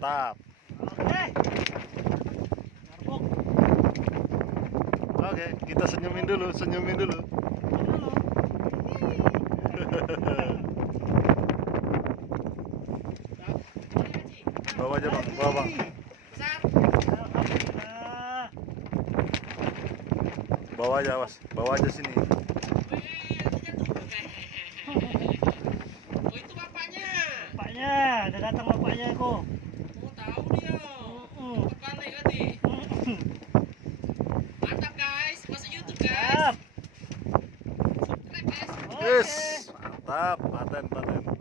Mantap. Oke, kita senyumin dulu. Bawa aja bang, bawa bang. Bawa aja was, bawa aja sini. Oh itu bapaknya. Bapaknya, udah datang bapaknya kok. Oh tahu dia. Terbalik tadi. Mantap guys, masuk YouTube guys. Subscribe guys. Yes, mantap, paten.